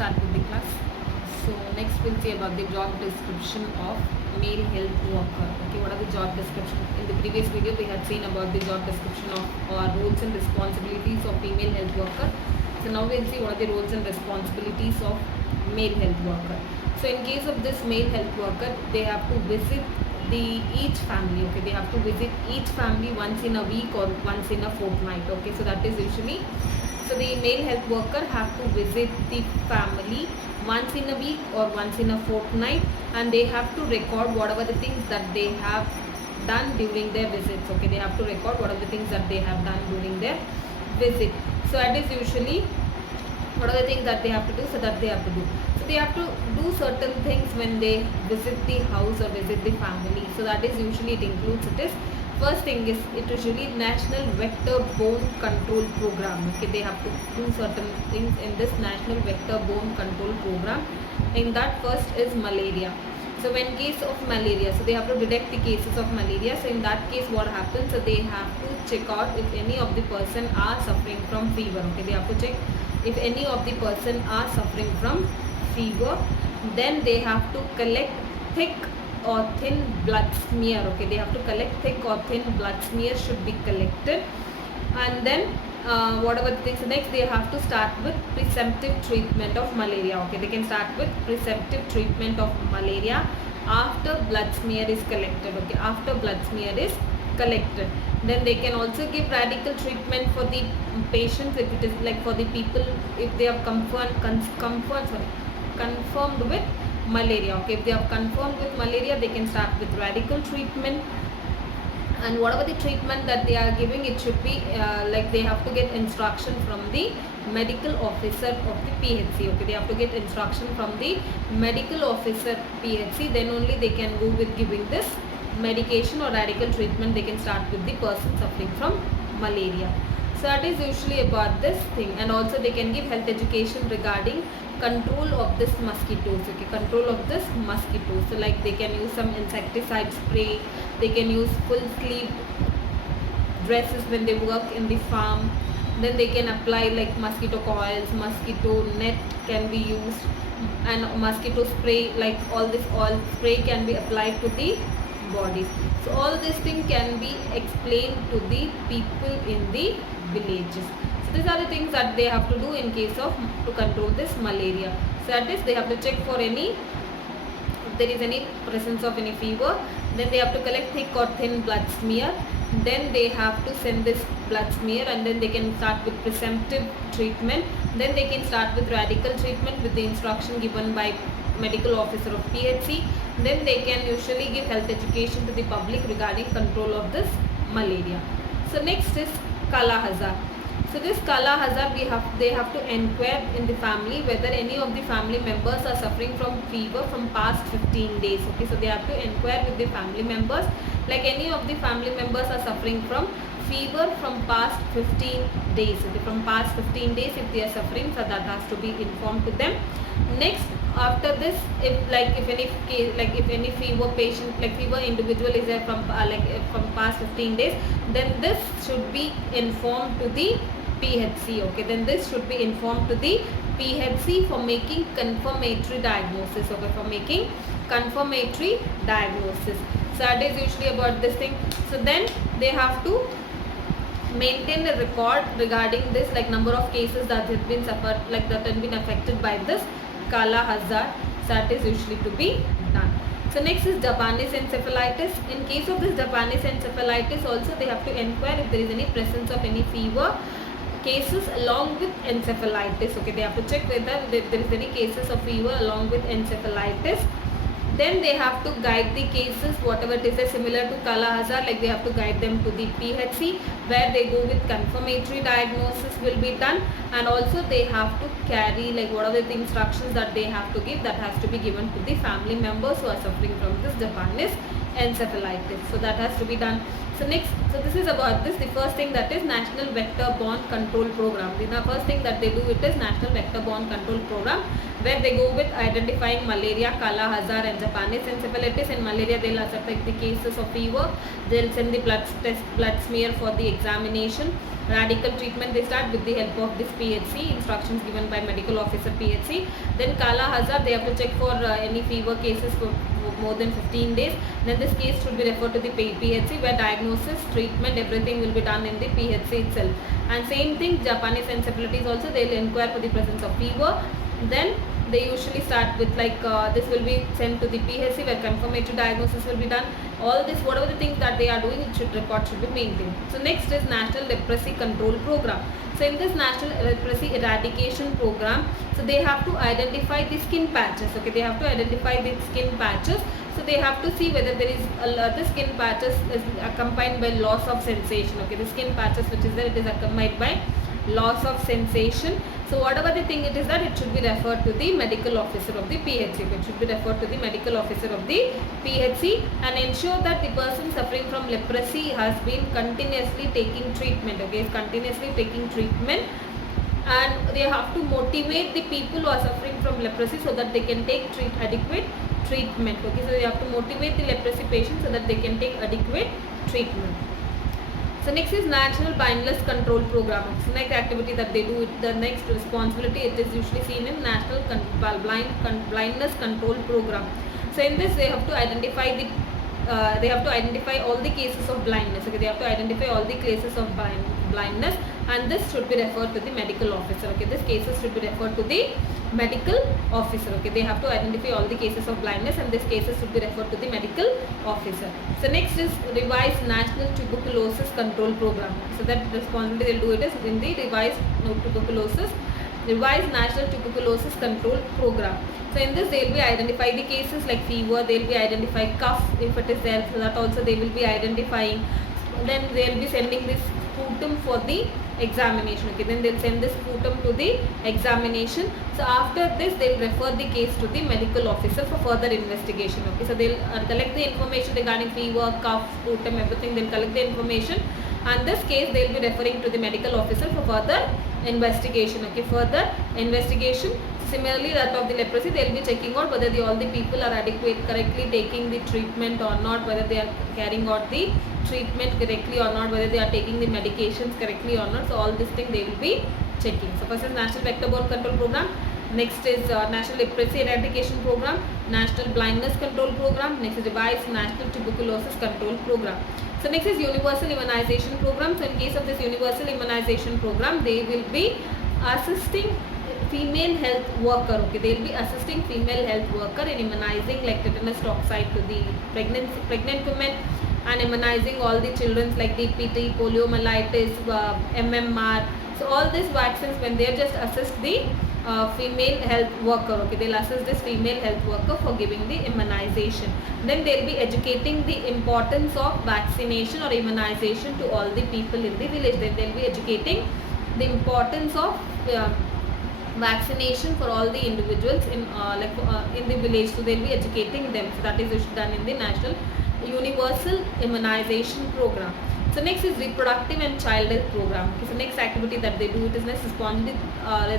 start with the class. So next we'll see about the job description of male health worker. Okay, what are the job description? In the previous video we had seen about the job description of roles and responsibilities of female health worker. So now we'll see what are the roles and responsibilities of male health worker. So in case of this male health worker, they have to visit each family. Okay, they have to visit each family once in a week or once in a fortnight. Okay, so that is usually, so the male health worker have to visit the family once in a week or once in a fortnight, and they have to record whatever the things that they have done during their visits. Okay, they have to record what are the things that they have done during their visit. So that is usually what are the things that they have to do. So that they have to do. So they have to do certain things when they visit the house or visit the family. So that is usually, it includes, it is, first thing is, it is usually National Vector-Borne Control Program. Okay, they have to do certain things in this National Vector-Borne Control Program. In that, first is malaria. So when case of malaria, so they have to detect the cases of malaria. So in that case, what happens? So they have to check out if any of the person are suffering from fever. Okay, they have to check if any of the person are suffering from fever. Then they have to collect thick or thin blood smear. Okay, they have to collect thick or thin blood smear should be collected, and then whatever the things, next they have to start with presumptive treatment of malaria. Okay, they can start with presumptive treatment of malaria after blood smear is collected. Okay, after blood smear is collected, then they can also give radical treatment for the patients if it is like for the people if they have confirmed with malaria. Okay, if they have confirmed with malaria, they can start with radical treatment, and whatever the treatment that they are giving, it should be like they have to get instruction from the medical officer of the PHC. Okay, they have to get instruction from the medical officer PHC, then only they can go with giving this medication or radical treatment. They can start with the person suffering from malaria. So that is usually about this thing, and also they can give health education regarding control of this mosquitoes. Okay, control of this mosquitoes. So like they can use some insecticide spray, they can use full sleeve dresses when they work in the farm, then they can apply like mosquito coils, mosquito net can be used, and mosquito spray, like all spray can be applied to the bodies. So all this thing can be explained to the people in the villages. So these are the things that they have to do in case of to control this malaria. So that is, they have to check for any, if there is any presence of any fever, then they have to collect thick or thin blood smear, then they have to send this blood smear, and then they can start with presumptive treatment, then they can start with radical treatment with the instruction given by medical officer of PHC, then they can usually give health education to the public regarding control of this malaria. So next is Kala Azar. So this Kala Azar, they have to inquire in the family whether any of the family members are suffering from fever from past 15 days. Okay, so they have to inquire with the family members, like any of the family members are suffering from fever from past 15 days. Okay, from past 15 days if they are suffering, so that has to be informed to them. Next, after this, if any fever patient, like fever individual is there from from past 15 days, then this should be informed to the PHC. Okay, then this should be informed to the PHC for making confirmatory diagnosis. Okay, for making confirmatory diagnosis. So that is usually about this thing. So then they have to maintain a record regarding this, like number of cases that have been suffered, like that have been affected by this Kala Azar. So that is usually to be done. So next is Japanese encephalitis. In case of this Japanese encephalitis, also they have to inquire if there is any presence of any fever cases along with encephalitis. Okay, they have to check whether there is any cases of fever along with encephalitis. Then they have to guide the cases, whatever it is similar to Kala Azar, like they have to guide them to the PHC where they go with confirmatory diagnosis will be done, and also they have to carry like what are the instructions that they have to give, that has to be given to the family members who are suffering from this Japanese encephalitis. So that has to be done. So next, so this is about this, the first thing, that is National Vector-Borne Control Program. The first thing that they do, it is National Vector-Borne Control Program, where they go with identifying malaria, Kala Azar and Japanese encephalitis. In malaria, they'll affect the cases of fever, they'll send the blood smear for the examination, Radical treatment they start with the help of this PHC, instructions given by medical officer PHC. Then Kala Hazard, they have to check for any fever cases for more than 15 days. Then this case should be referred to the PHC, where diagnosis, treatment, everything will be done in the PHC itself. And same thing, Japanese encephalitis also, they will inquire for the presence of fever. Then they usually start with this will be sent to the PHC, where confirmatory diagnosis will be done. All this, whatever the things that they are doing, record should be maintained. So next is National Leprosy Control Program. So in this National Leprosy Eradication Program, so they have to identify the skin patches. Okay, they have to identify the skin patches. So they have to see whether there is the skin patches is accompanied by loss of sensation. Okay, the skin patches which is there, it is accompanied by loss of sensation. So whatever the thing it is, that it should be referred to the medical officer of the PHC. It should be referred to the medical officer of the PHC and ensure that the person suffering from leprosy has been continuously taking treatment. Okay, continuously taking treatment, and they have to motivate the people who are suffering from leprosy so that they can take adequate treatment. Okay, so they have to motivate the leprosy patients so that they can take adequate treatment. So next is National Blindness Control Program. So next activity that they do, the next responsibility, it is usually seen in National Blindness Control Program. So in this they have to identify all the cases of blindness. Okay, they have to identify all the cases of blindness, and this should be referred to the medical officer. Okay, this cases should be referred to the medical officer. Okay, they have to identify all the cases of blindness, and these cases should be referred to the medical officer. So next is revised National Tuberculosis Control Program. So that responsibility they'll do it is in the revised National Tuberculosis Control Program. So in this they will be identify the cases like fever, they will be identify cough if it is there, so that also they will be identifying. Then they will be sending this sputum for the examination. Okay, then they'll send this sputum to the examination. So after this they'll refer the case to the medical officer for further investigation. Okay, so they'll collect the information regarding fever, cough, sputum, everything. They'll collect the information, and this case they'll be referring to the medical officer for further investigation. Okay, further investigation. Similarly, that of the leprosy, they will be checking out whether all the people are correctly taking the treatment or not, whether they are carrying out the treatment correctly or not, whether they are taking the medications correctly or not. So all these things they will be checking. So first is National Vector-Borne Control Program. Next is National Leprosy Eradication Program, National Blindness Control Program. Next is revised National Tuberculosis Control Program. So next is Universal Immunization Program. So in case of this Universal Immunization Program, they will be assisting female health worker. Okay, they will be assisting female health worker in immunizing like tetanus toxoid to the pregnant women, and immunizing all the children like DPT, poliomyelitis, MMR. So all these vaccines, when they just assist the female health worker. Okay, they'll assist this female health worker for giving the immunization. Then they'll be educating the importance of vaccination or immunization to all the people in the village. Then they'll be educating the importance of vaccination for all the individuals in the village. So they'll be educating them. So that is done in the National Universal Immunization Program. So next is Reproductive and Child Health Program. Okay, so next activity that they do, it is next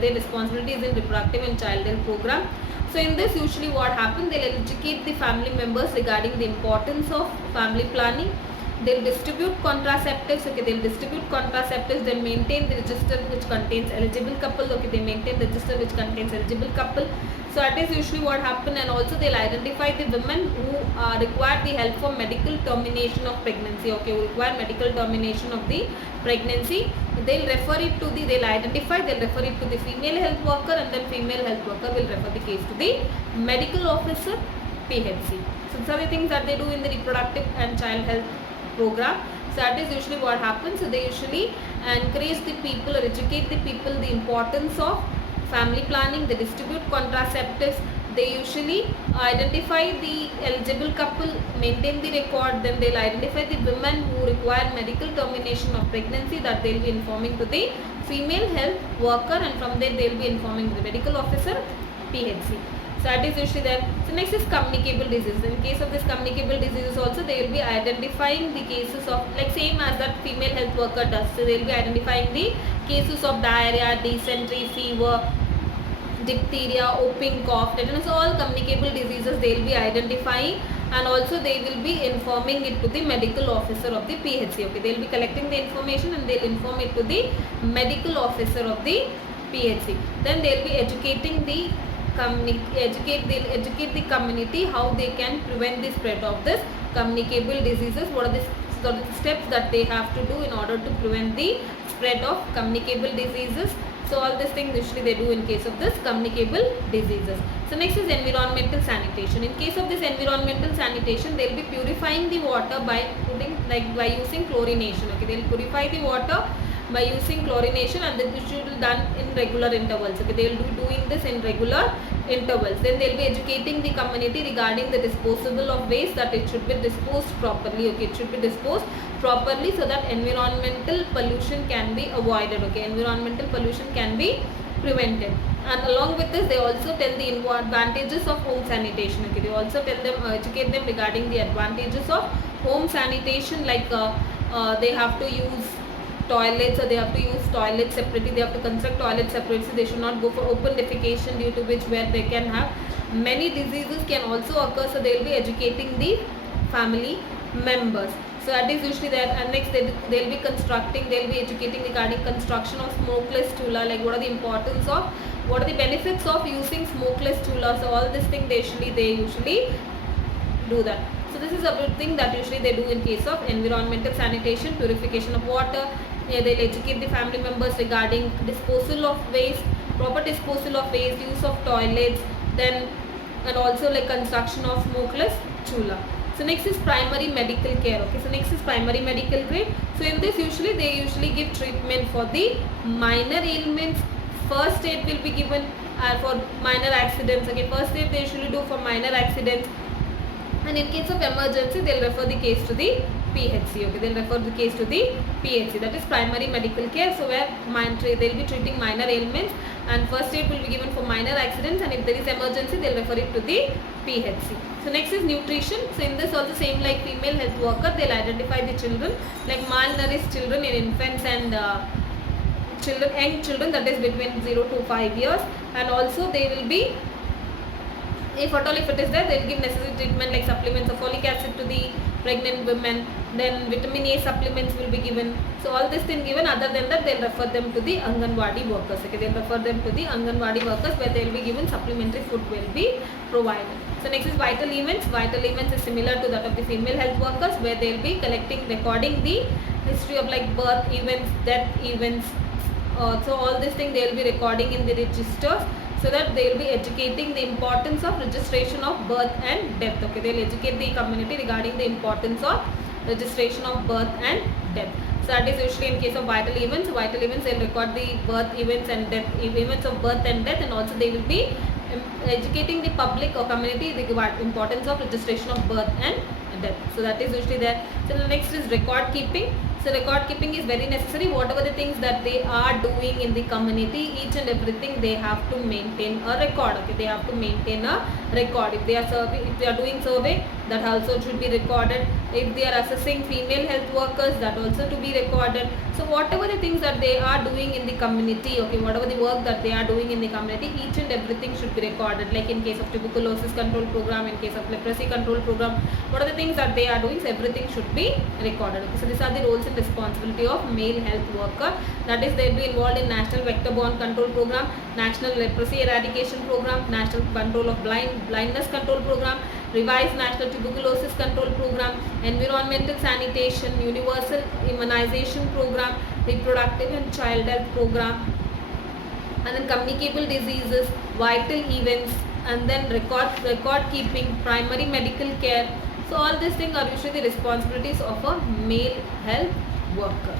their responsibility is in Reproductive and Child Health Program. So in this usually what happens, they'll educate the family members regarding the importance of family planning. They'll distribute contraceptives. Okay, they'll distribute contraceptives. Then maintain the register which contains eligible couple. Okay, they maintain the register which contains eligible couple. So that is usually what happens. And also they'll identify the women who require the help for medical termination of pregnancy. Okay, who require medical termination of the pregnancy. They'll refer it to the, they'll refer it to the female health worker, and then female health worker will refer the case to the medical officer, PHC. So these are the things that they do in the reproductive and child health program. So that is usually what happens. So they usually encourage the people or educate the people the importance of family planning. They distribute contraceptives. They usually identify the eligible couple, maintain the record. Then they'll identify the women who require medical termination of pregnancy, that they'll be informing to the female health worker, and from there they'll be informing the medical officer, PHC. So that is usually there. So next is communicable diseases. In case of this communicable diseases also, they will be identifying the cases of, like same as that female health worker does. So they will be identifying the cases of diarrhea, dysentery, fever, diphtheria, whooping cough, tetanus, all communicable diseases they will be identifying, and also they will be informing it to the medical officer of the PHC. Okay, they will be collecting the information and they will inform it to the medical officer of the PHC. Then they will be educating the educate the community how they can prevent the spread of this communicable diseases. What are the steps that they have to do in order to prevent the spread of communicable diseases? So all these things usually they do in case of this communicable diseases. So next is environmental sanitation. In case of this environmental sanitation, they will be purifying the water by by using chlorination. Okay, they will purify the water by using chlorination, and this should be done in regular intervals. Okay, they will be doing this in regular intervals. Then they will be educating the community regarding the disposable of waste, that it should be disposed properly. Okay, it should be disposed properly so that environmental pollution can be avoided. Okay, environmental pollution can be prevented. And along with this, they also tell the advantages of home sanitation. Okay, they also tell them, educate them regarding the advantages of home sanitation, like they have to use toilets, or they have to use toilets separately, they have to construct toilets separately, they should not go for open defecation, due to which where they can have many diseases can also occur. So they will be educating the family members. So that is usually there. And next they will be constructing, they will be educating regarding construction of smokeless chula, like what are the importance of, what are the benefits of using smokeless chula. So all this thing they usually do that. So this is a good thing that usually they do in case of environmental sanitation, purification of water. Yeah, they'll educate the family members regarding disposal of waste, proper disposal of waste, use of toilets, then and also like construction of smokeless chula. So next is primary medical care. Okay, so next is primary medical care. So in this they usually give treatment for the minor ailments. First aid will be given for minor accidents. Okay, first aid they usually do for minor accidents, and in case of emergency they'll refer the case to the PHC. Okay, they'll refer the case to the PHC, that is primary medical care. So where they'll be treating minor ailments, and first aid will be given for minor accidents, and if there is emergency they'll refer it to the PHC. So next is nutrition. So in this also same like female health worker, they'll identify the children, like malnourished children in infants and young children, that is between 0 to 5 years, and also they will be, if at all if it is there, they will give necessary treatment like supplements of folic acid to the pregnant women, then vitamin A supplements will be given. So all this thing given. Other than that, they'll refer them to the Anganwadi workers. Okay, they'll refer them to the Anganwadi workers, where they'll be given supplementary food will be provided. So next is vital events. Vital events is similar to that of the female health workers, where they'll be recording the history of like birth events, death events. So all this thing they'll be recording in the registers, so that they will be educating the importance of registration of birth and death. Okay, they will educate the community regarding the importance of registration of birth and death. So that is usually in case of vital events. Vital events, they will record the birth events and death events of birth and death, and also they will be educating the public or community the importance of registration of birth and death. So that is usually there. So the next is record keeping. So record keeping is very necessary. Whatever the things that they are doing in the community, each and everything they have to maintain a record. Okay, they have to maintain a record. If they are doing survey, that also should be recorded. If they are assessing female health workers, that also to be recorded. So whatever the things that they are doing in the community, okay, whatever the work that they are doing in the community, each and everything should be recorded. Like in case of tuberculosis control program, in case of leprosy control program, what are the things that they are doing, so everything should be recorded. Okay, so these are the roles and responsibility of male health worker. That is, they will be involved in National Vector-Borne Control Program, National Leprosy Eradication Program, National Control of Blindness Control Program, Revised National Tuberculosis Control Program, Environmental Sanitation, Universal Immunization Program, Reproductive and Child Health Program, and then communicable diseases, vital events, and then record keeping, primary medical care. So all these things are usually the responsibilities of a male health worker.